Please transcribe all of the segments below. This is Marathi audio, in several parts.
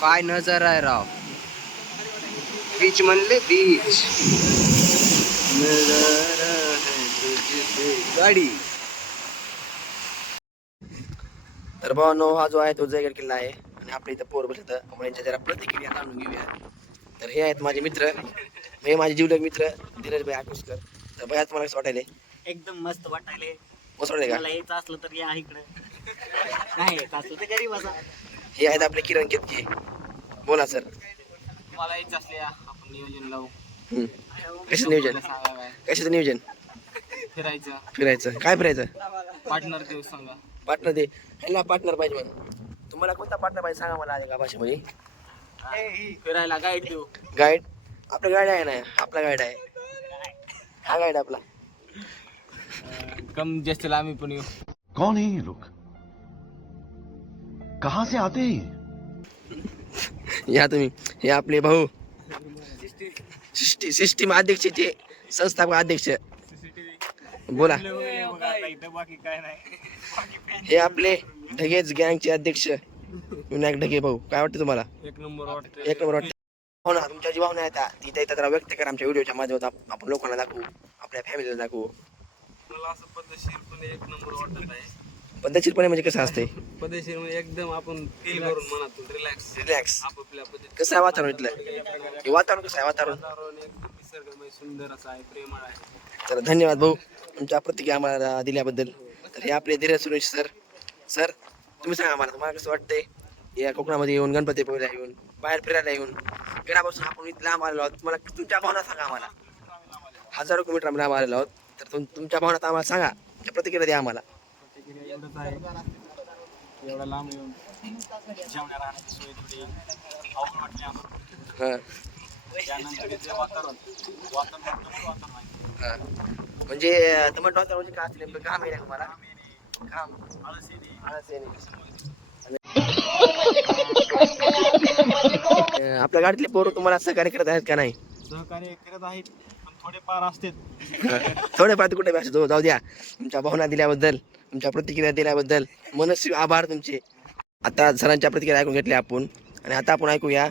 काय नजर आहे राव. बीच म्हणले बीच. गाडी. तर भावांनो हा जो आहे तो जयगड किल्ला आहे आणि आपल्या इथं पोर बसत आपण यांच्या जरा प्रतिक्रिया जाणून घेऊया. तर हे आहेत माझे मित्र, हे माझे जीवलग मित्र धीरज भाई आकुसकर. तर भैया तुम्हाला कसं वाटायले? एकदम मस्त वाटायले. मस्त वाटले का? मला यायचं असलं तर या इकडे, नाही यायचं असलं तर घरी बसा. हे आहेत आपले किरण केतके. बोला सर. मला यायचं असले आपण नियोजन लावू. कशाचं नियोजन? कशाचं नियोजन? फिरायचं. काय फिरायचं? पार्टनर देऊ सांगा. पार्टनर दे. ह्याला पार्टनर पाहिजे म्हणून. तुम्हाला कोणता पार्टनर पाहिजे सांगा मला आधी का भाषेमध्ये. फिरायला गाईड देऊ. गाईड? आपला गाईड आहे ना, आपला गाईड आहे. हा गाईड आपला. कम जास्त आम्ही पण येऊ. कौन है ये लोग? कहां से आते हैं? या तुम्ही. हे आपले भाऊ सिस्टीम अध्यक्ष, ते संस्थापक अध्यक्ष. बोला. बाकी काय नाही. हे आपले ढगेच गँगचे अध्यक्ष विनायक ढगे भाऊ. काय वाटतं तुम्हाला? एक नंबर वाटतं. एक नंबर वाटतं. हो ना, तुमच्या जी भावना आहेत ती त्या जरा व्यक्त करा आमच्या व्हिडिओच्या माध्यमातून. आपण लोकांना दाखवू, आपल्या फॅमिलीला दाखवू. मला असं पद्धतशीरपणे एक नंबर वाटत आहे. पद्धतशीरपणे म्हणजे कसं असते? पद्धतशीर म्हणजे एकदम आपण फील करून मनातून रिलॅक्स. आपापल्या पद्धतीने. कसं आहे वातावरण इथलं? हे वातावरण कसं आहे? वातावरण एकदम निसर्गमय सुंदर असं आहे, प्रेमळ आहे. तर धन्यवाद भाऊ तुमच्या प्रतिक्रिया आम्हाला दिल्याबद्दल. तर हे आपले धीरज सुरेश सर. सर तुम्ही सांगा आम्हाला, तुम्हाला कसं वाटतंय या कोकणामध्ये येऊन, गणपतीपुळेला येऊन, बाहेर फिरायला येऊन, घरापासून आपण इथं लांब आलेलो आहोत. तुम्हाला तुमच्या भावना सांगा आम्हाला. हजारो किलोमीटर आम्ही लांब आलेलो आहोत. तर तुमच्या भावना आम्हाला सांगा, त्या प्रतिक्रिया द्या आम्हाला. एवढंच आहे, एवढा लांब येऊन जेवण्या राहण्याची सोय थोडी अवघड वाटली आम्हाला. हां त्यानंतर इथलं वातावरण आहे. हां म्हणजे दमट वातावरण म्हणजे काय असते नेमकं? काम आहे ना तुम्हाला? काम आळस येणे. आपल्या गाडीतले पोरं तुम्हाला सहकार्य करत आहेत का नाही? सहकार्य करत आहेत, पण थोडेफार असते. थोडेफार कुठे असतो, जाऊ द्या. तुमच्या भावना दिल्याबद्दल, तुमच्या प्रतिक्रिया दिल्याबद्दल मनस्वी आभार तुमचे. आता सरांच्या प्रतिक्रिया ऐकून घेतल्या आपण आणि आता आपण ऐकूया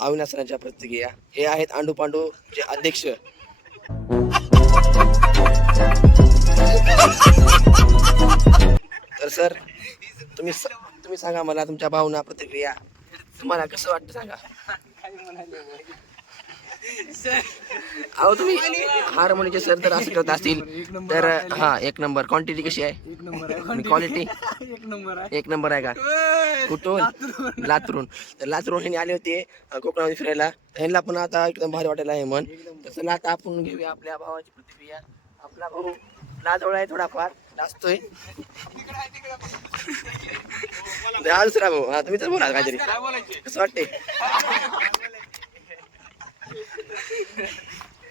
अविनाश सरांच्या प्रतिक्रिया. हे आहेत आंडू पांडू चे अध्यक्ष. तर सर तुम्ही सांगा मला तुमच्या भावना प्रतिक्रिया. तुम्हाला कसं वाटतं सांगा. अहो तुम्ही हार्मोनीचे सर तर असं करत असतील तर हा एक नंबर. क्वांटिटी कशी आहे? क्वालिटी एक नंबर आहे का? कुठून? लातूरून. तर लातूरून ह्यांनी आले होते कोकणामध्ये फिरायला. ह्यांना पण आता एकदम भारी वाटायला आहे मन. तर चला आता आपण घेऊया आपल्या भावाची प्रतिक्रिया. आपला भाऊ लाजवळ आहे, थोडाफार लाजतोय. दुसरा भाऊ, हा तुम्ही तर बोला काहीतरी. कसं वाटते?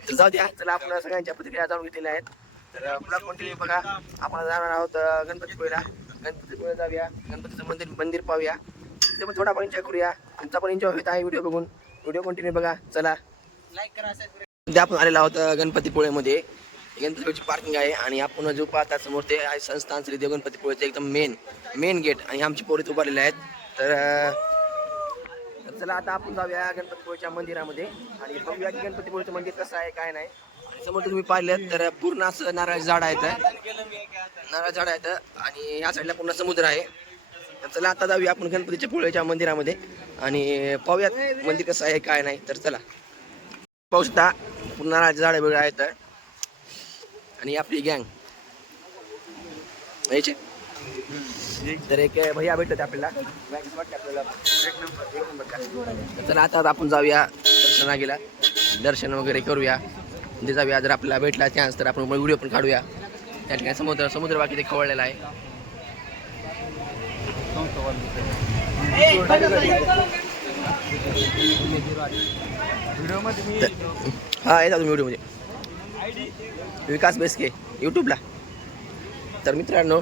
तर जाऊ द्या. चला आपण सगळ्यांच्या प्रतिक्रिया जाणून घेतलेल्या आहेत. तर ब्लॉग कंटिन्यू बघा. आपण जाणार आहोत गणपतीपुळेला. गणपतीपुळे जाऊया, गणपतीचं मंदिर पाहूया. तिथे पण थोडा पण एन्जॉय करूया. तुमचा पण एन्जॉय होत आहे व्हिडिओ बघून. व्हिडिओ कंटिन्यू बघा. चला लाईक करा. सध्या आपण आलेलो आहोत गणपतीपुळेमध्ये. गणपतीपुळेची पार्किंग आहे आणि आपण जो पाहता समोर ते आहे संस्थान श्री देव गणपतीपुळेचं एकदम मेन गेट. आणि आमची पोरी उभारलेले आहेत. तर चला आता आपण जाऊया गणपतीपुळेच्या मंदिरामध्ये आणि बघूया की गणपतीपुळेचं मंदिर कसं आहे काय नाही. समोर तुम्ही पाहिलं तर पूर्ण असं नारळ झाड आहेत आणि या साईडला पूर्ण समुद्र आहे. तर चला आता जाऊया आपण गणपतीच्या पुळेच्या मंदिरामध्ये आणि पाहूयात मंदिर कसं आहे काय नाही. तर चला पाहू शकता पूर्ण नारळाचे झाडं वेगळे आहेत आणि आपली गँग यायचे. तर एक भैया भेटत आपल्याला. एक नंबर. चला आता आपण जाऊया दर्शना गेला, दर्शन वगैरे करूया. ते जाऊया. जर आपल्याला भेटला चान्स तर आपण व्हिडिओ पण काढूया. त्या ठिकाणी समुद्र बाकी ते खवळलेला आहे. हा येतात तुम्ही व्हिडिओमध्ये. विकास बेसके यूट्यूबला. तर मित्रांनो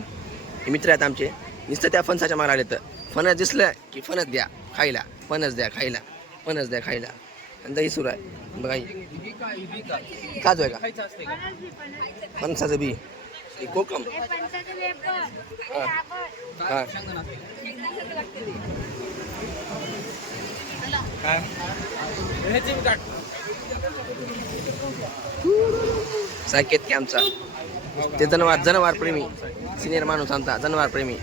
हे मित्र आहेत आमचे. नुसतं त्या फणसाच्या मागे आले तर फणस दिसलं की फणस द्या खायला, फणस द्या खायला, फणस द्या खायला. आणि दही सुरू आहे बघा. काजू आहे का? फणसाचं बी, कोकम. हां हां साकेत की आमचा ते जनावर प्रेमी सिनियर माणूस आमचा जनावर प्रेमी.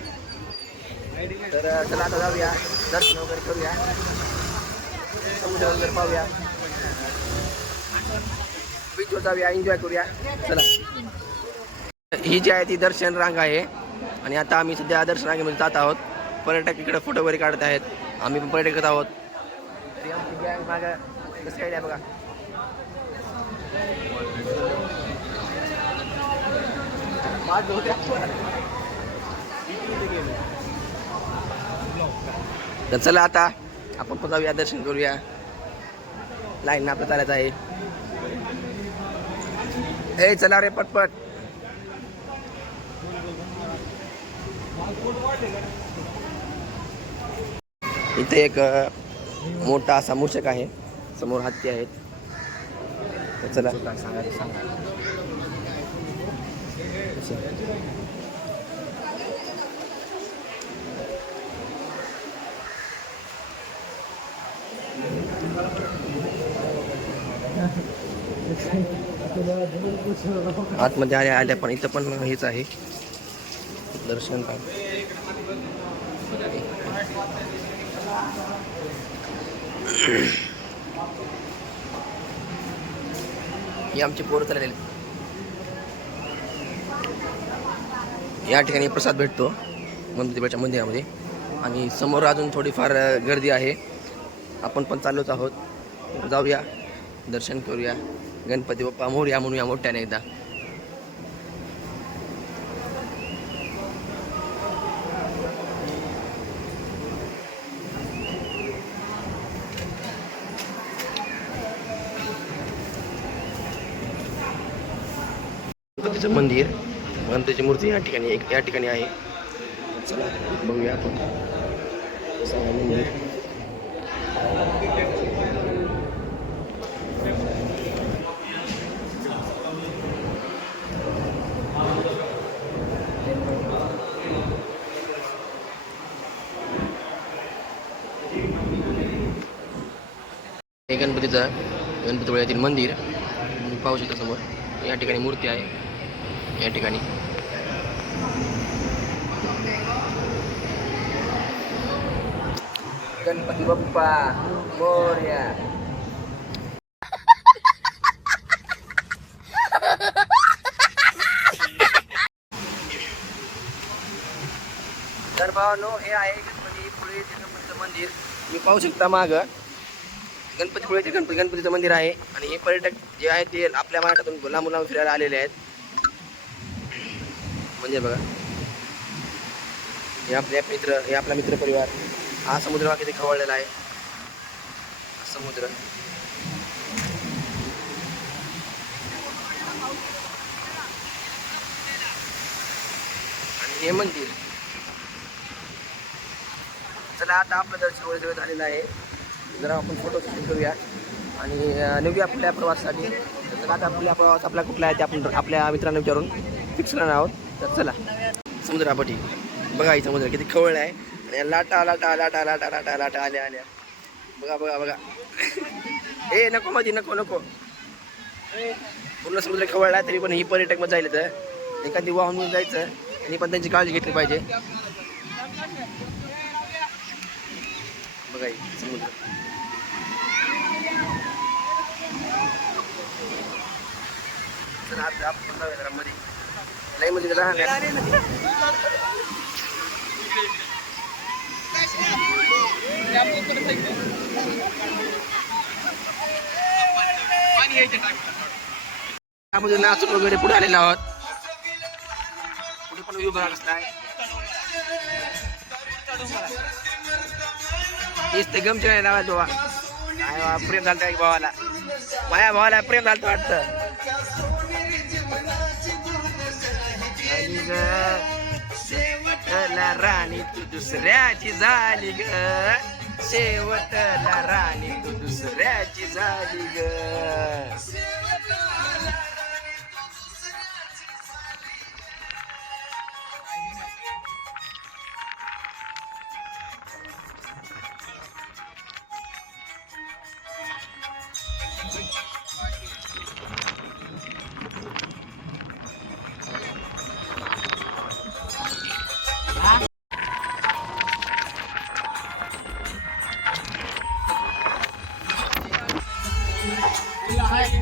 तर चला आता जाऊया दर्शन वगैरे करूया समुद्र वगैरे पाहूया बीचवर जाऊया एन्जॉय करूया. चला ही जी आहे ती दर्शन रांग आहे आणि आता आम्ही सध्या दर्शन रांगेमध्ये जात आहोत. पर्यटक इकडे फोटो वगैरे काढत आहेत आम्ही पण पर्यटक आहोत. तरी आमची गँग मागं कसं काय बघा. तर चला आता आपण पण जाऊया दर्शन करूया. लाईन आपलं चालायचं आहे. ए चला रे पटपट. इथे एक मोठा असा मूषक आहे समोर हत्ती आहेत. तर चला आतमध्ये आल्या पण इथं पण हेच आहे दर्शन काय. ही आमची पोरं चाललेली. या ठिकाणी प्रसाद भेटतो मंदिराच्या मंदिरामध्ये आणि समोर अजून थोडीफार गर्दी आहे. आपण पण चाललोच आहोत. जाऊया दर्शन करूया गणपती बाप्पा मोरया म्हणूया मोठ्याने एकदा. गणपतीचं मंदिर गणपतीची मूर्ती या ठिकाणी आहे. चला बघूया आपण कसं आहे मंदिर. हे गणपतीपुळ्यातील मंदिर पाहू शकता समोर. या ठिकाणी मूर्ती आहे. या ठिकाणी गणपती बाप्पा मोरया. तर भावांनो हे आहे गणपतीचं मंदिर. तुम्ही पाहू शकता माग गणपतीचं मंदिर आहे आणि हे पर्यटक जे आहेत ते आपल्या महाराष्ट्रातून लांबून लांबून फिरायला आलेले आहेत. म्हणजे बघा हे आपला मित्र परिवार. हा समुद्र हा किती खवळलेला आहे समुद्र. आणि हे मंदिर. चला आता आपलं दर्शन वगैरे झालेलं आहे. जरा आपण फोटो शूटिंग करूया आणि निघूया आपल्या प्रवासासाठी. तर आता आपला प्रवास आपला कुठला आहे ते आपण आपल्या मित्रांना विचारून फिक्स करणार आहोत. तर चला समुद्रापटी बघा ही समुद्र किती खवळ आहे आणि लाटा लाटा लाटा लाटा लाटा लाटा आल्या आल्या. बघा बघा बघा. ए नको मध्ये नको पूर्ण समुद्र खवळला तरी पण ही पर्यटक मध्ये जायला तर एखादी वाहून घेऊन जायचं आणि पण त्यांची काळजी घेतली पाहिजे. बघा समुद्र. तर आज आपण जाऊया मध्ये लई मध्ये राहणार. आपण नाचून वगैरे पुढे आलेलो आहोत. पुढे पण उभा असलाय. तेच ते गमचे नाही लावा तो प्रेम झालं एक भावाला. माझ्या भावाला प्रेम झालं वाटतं. शेवटला राणी तू दुसऱ्याची झाली ग. शेवटला राणी तू दुसऱ्याची झाली ग.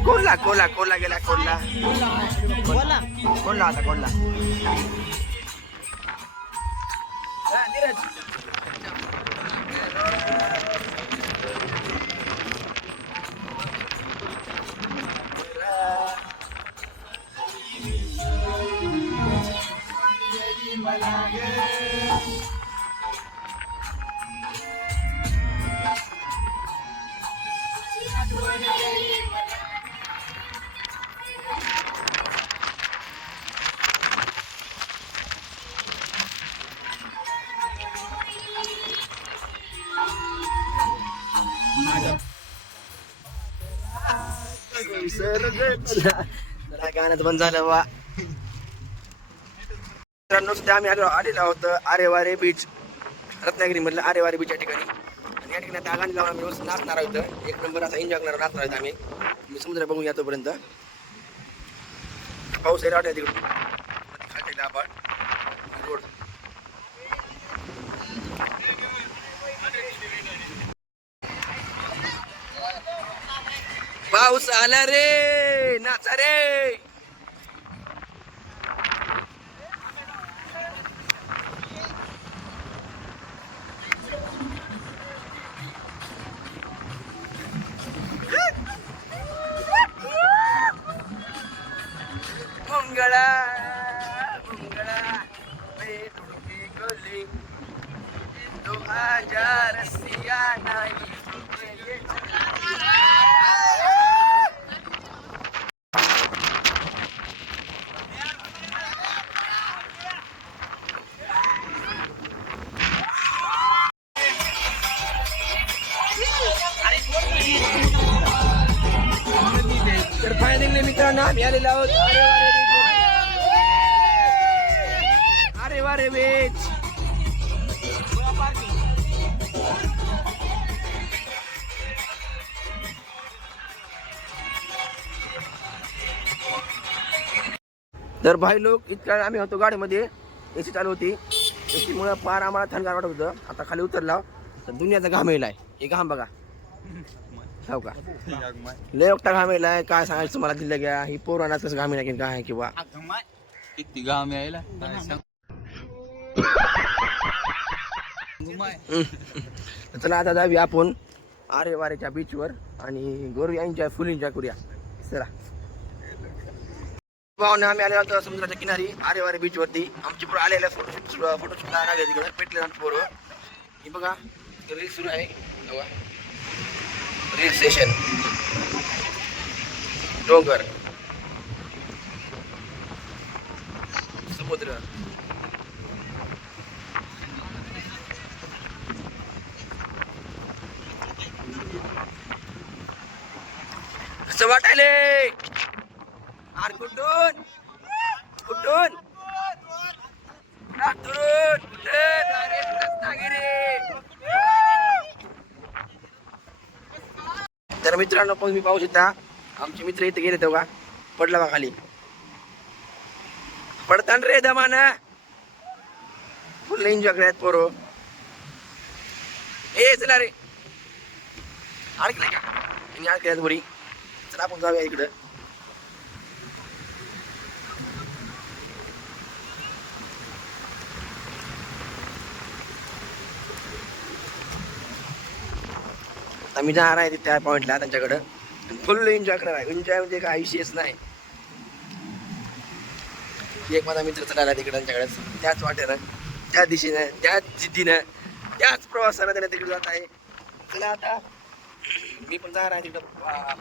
कोल्हा कोल्हा कोल्हा गेला कोल्हा कोल्हा आता कोल्हा हा, धीरज. जरा गाण्यात बंद झालं बा. मित्रांनो सध्या आम्ही आलेलो आहोत आरेवारे बीच, रत्नागिरी मधलं आरेवारे बीच या ठिकाणी. आणि या ठिकाणी आता गाणी लावून आम्ही रोज नाचणार आहोत. एक नंबर असा एन्जॉय करणार नाचणार आहोत आम्ही. मी समुद्र बघून या तोपर्यंत. पाऊस आहे वाटत तिकडून खालच्या आपण रोड. पाऊस आला रे नाचा रे. मंगळा मंगळा बेतुकी गली तो आजा रसिया नाही. तर फायनली मित्रांनो आम्ही आलेलो आहोत आरेवारे बीच. तर भाई लोक इतक्या आम्ही होतो गाडीमध्ये, एसी चालू होती. एसी मुळे पार आम्हाला थंडगार वाटत होतं. आता खाली उतरला तर दुनियाचा घाम येलाय. हे घाम बघा हो का, लय एकटा घाम येलाय. काय सांगायचं तुम्हाला दिलं घ्या. ही पोरांना कसं घाम येणार काय आहे किंवा किती घाम यायला. चला आता जाऊया आपण आरेवारेच्या बीचवर आणि करूया एन्जॉय, फुल एन्जॉय करूया. चला भावने आम्ही आले होतो समुद्राच्या किनारी आरेवारे बीच वरती. आमची पुढे आलेल्या फोटोशूट लागले तिकडे पेटले आमची पोरं. हे बघा रील सुरू आहे, रील सेशन. डोंगर, समुद्र, कसं वाटायले. आर कुठून कुठून लातूरून रत्नागिरी. तर मित्रांनो पण मी पाहू शकता आमचे मित्र इथे गेले तेव्हा पडला बा खाली. पडतान रे दमान. फुल एन्जॉय करत पोरो. ए चला रे अडकले का आणि अडकल्यात बरी. चला आपण जाऊया इकडं. आम्ही जाणार आहे त्या पॉईंटला त्यांच्याकडं. फुल एन्जॉय करणार आहे. एन्जॉय म्हणजे काय विषयच नाही. एक माझा मित्र चढायला तिकडे त्यांच्याकडे त्याच वाटेनं, त्याच दिशेनं, त्याच जिद्दीनं, त्याच प्रवासानं त्याने तिकडे जात आहे. चला आता मी पण जाणार आहे तिकडं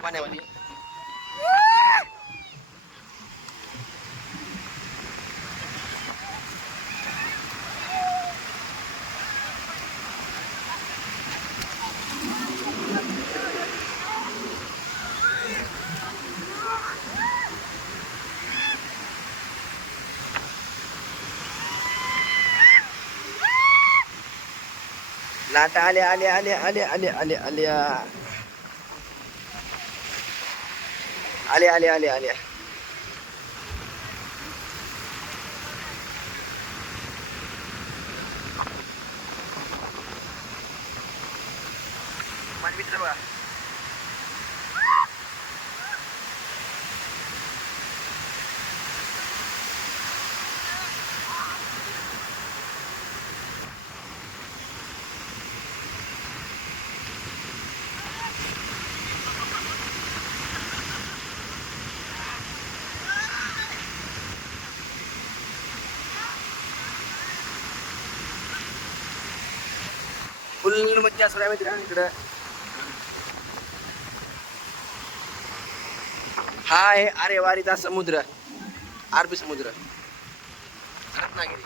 पाण्यामध्ये. लाटा आले आले आले आले आले आले आले आले आले आले आले. माझे मित्र बघा फुल मज्जा सुरू आहे मित्रांकडं. हा आहे अरे वारीचा समुद्र, अरबी समुद्र, रत्नागिरी.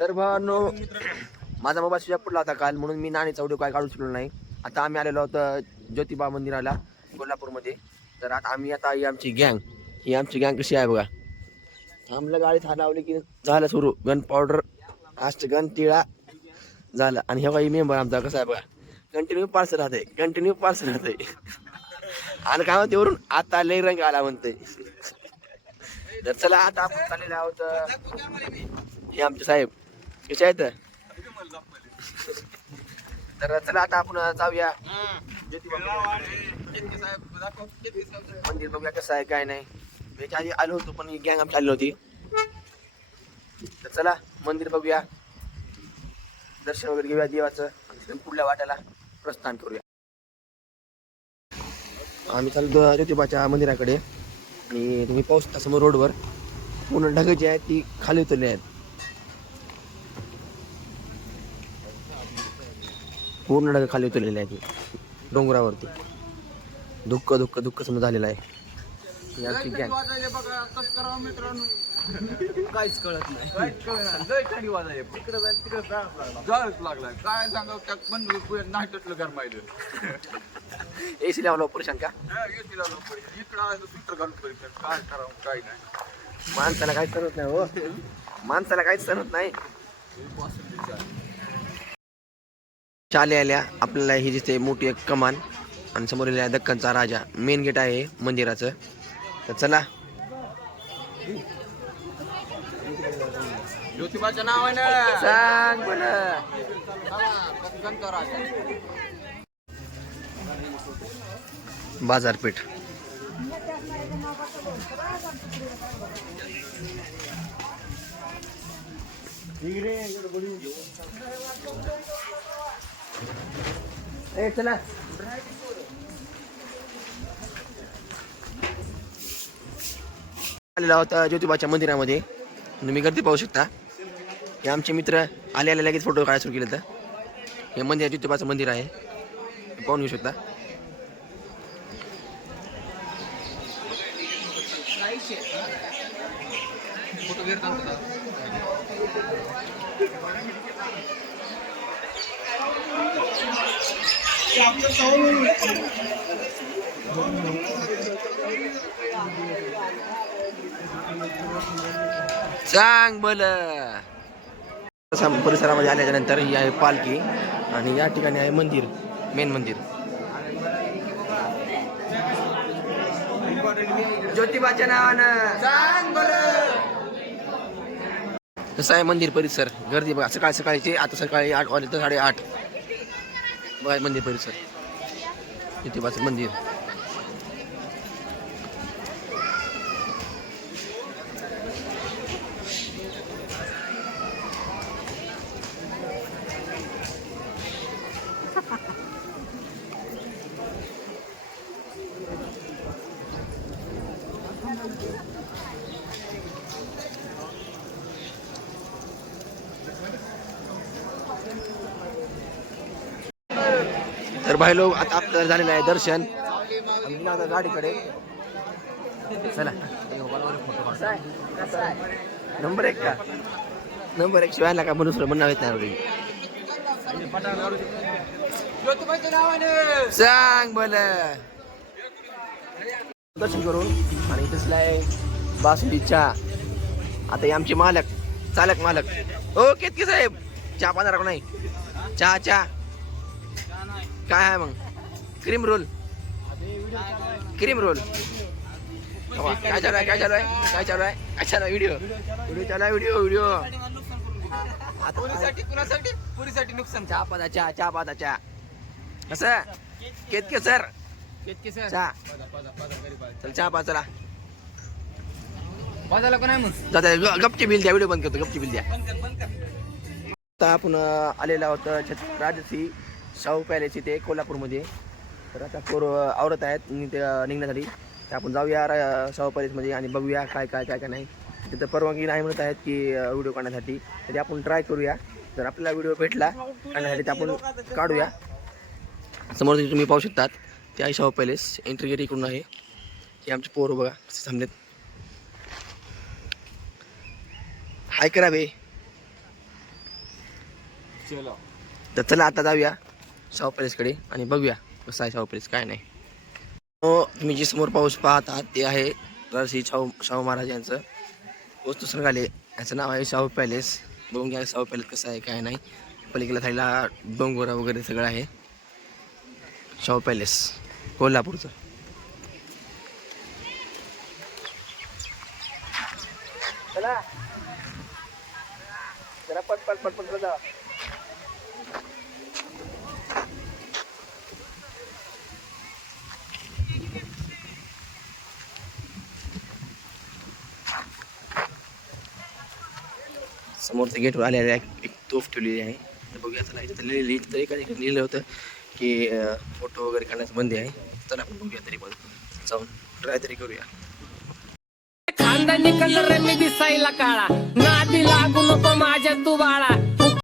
तर भावांनो, माझा मोबाईल स्विच ऑफ पडला होता काल, म्हणून मी नाणीचा व्हिडिओ काय काढू शकलो नाही. आता आम्ही आलेलो होतो ज्योतिबा मंदिराला कोल्हापूरमध्ये. तर आता आम्ही ही आमची गँग कशी आहे बघा. थांबलं गाडी लावली की झालं सुरू. गन पावडर, गन टिळा झालं. आणि हे काही मेंबर आमचा कसा आहे बघा, कंटिन्यू पार्सल राहते. आणि काय म्हणते वरून आता लय रंग आला म्हणते. तर चला आता आपण चाललेलो आहोत. हे आमचे साहेब कसे आहेत. तर चला आता आपण जाऊया मंदिर बघूया कसं आहे काय नाही. याच्या आधी आलो होतो पण ही गँग आमची आली होती. तर चला मंदिर बघूया, दर्शन वगैरे घेऊया देवाचं, आणि पुढल्या वाट्याला प्रस्थान करूया. आम्ही चाललो ज्योतिबाच्या मंदिराकडे. आणि तुम्ही पाहू शकता समोर रोडवर पूर्ण ढग जी आहेत ती खाली उतरली आहेत. पूर्ण ढग खाली उतरलेले आहेत डोंगरावरती. दुःख समजा झालेलं आहे. काहीच कळत नाही. लागलाय काय सांगा नाटलं गरमायलं. एसी लावला ऑपरेशन का इकडं घालून काय करावं काय नाही. माणसाला काहीच करत नाही हो, माणसाला काहीच करत नाही. चाले आल्या आपल्याला ही दिसते मोठी एक कमान, आणि समोर दक्कनचा राजा. मेन गेट आहे मंदिराचं. तर चला ज्योतिबाचं नाव आहे ना, सांग बरं. बाजारपेठ. चला आलेला होता ज्योतिबाच्या मंदिरामध्ये. तुम्ही गर्दी पाहू शकता. हे आमचे मित्र आले लगेच फोटो काढायला सुरू केले. तर हे मंदिर ज्योतिबाचं मंदिर आहे, पाहून घेऊ शकता. सांग बल. परिसरामध्ये आल्याच्या नंतर ही आहे पालखी, आणि या ठिकाणी आहे मंदिर, मेन मंदिर ज्योतिबाच्या नावानं. सांग बल. कसं आहे मंदिर परिसर. गर्दी बघा सकाळची. आता सकाळी 8 वाजले तर 8:30 बघा मंदिर परिसर, ज्योतिबाचं मंदिर. तर भाई लोक आता आपल्याला झालेलं आहे दर्शन. आम्ही आता गाडीकडे. चला नंबर 1 का, नंबर 1 शिवायला का म्हणून म्हणणं येत नाही. सांग बोल. दर्शन करून आणि कसला आहे बासुंदी चहा. आता हे आमचे चालक मालक. ओ केतकी साहेब, चहा पाहणार का नाही. चहा काय आहे मग. Cream roll. काय चालू आहे व्हिडिओ पुरीसाठी नुकसान. चहा पादा. कसं केतके सर चहा. चल चहा पा. चला वाजायला पण आहे मग. गपची बिल द्या. व्हिडिओ बंद करतो. गपची बिल द्या. आता आपण आलेला होता राजश्री शाहू पॅलेस इथे कोल्हापूरमध्ये. तर आता आवरत आहेत निघण्यासाठी. तर आपण जाऊया शाहू पॅलेसमध्ये आणि बघूया काय नाही. तिथं परवानगी नाही म्हणत आहेत की व्हिडिओ काढण्यासाठी, तरी आपण ट्राय करूया. जर आपल्याला व्हिडिओ भेटला काढण्यासाठी तर आपण काढूया. समोर तुम्ही पाहू शकतात ते आहे शाहू पॅलेस. एंट्री गेट इकडून आहे. हे आमचे पोरं बघा कसे थांबलेत. हाय करा बे. चलो तर चला आता जाऊया शाहू पॅलेसकडे आणि बघूया कसं आहे शाहू पॅलेस काय नाही. तुम्ही जे समोर पाऊस पाहत आहात ते आहे राजश्री शाहू महाराज यांचं वस्तू संग्रहालय. याचं नाव आहे शाहू पॅलेस. बघून घ्या शाहू पॅलेस कसं आहे काय नाही. पलीकडे साईडला डोंगरा वगैरे सगळं आहे. शाहू पॅलेस कोल्हापूरचं. चला जरा पटपट जा. समोरच्या गेटवर आलेल्या एक तोफ ठेवलेली आहे. तर बघूया चला. इथं लिहिलं होतं की फोटो वगैरे काढण्यास बंदी आहे. चला आपण बघूया तरी पण जाऊन ट्राय तरी करूया. खानदानी कलर मी दिसायला काळा नादी लागू नको माझ्या तू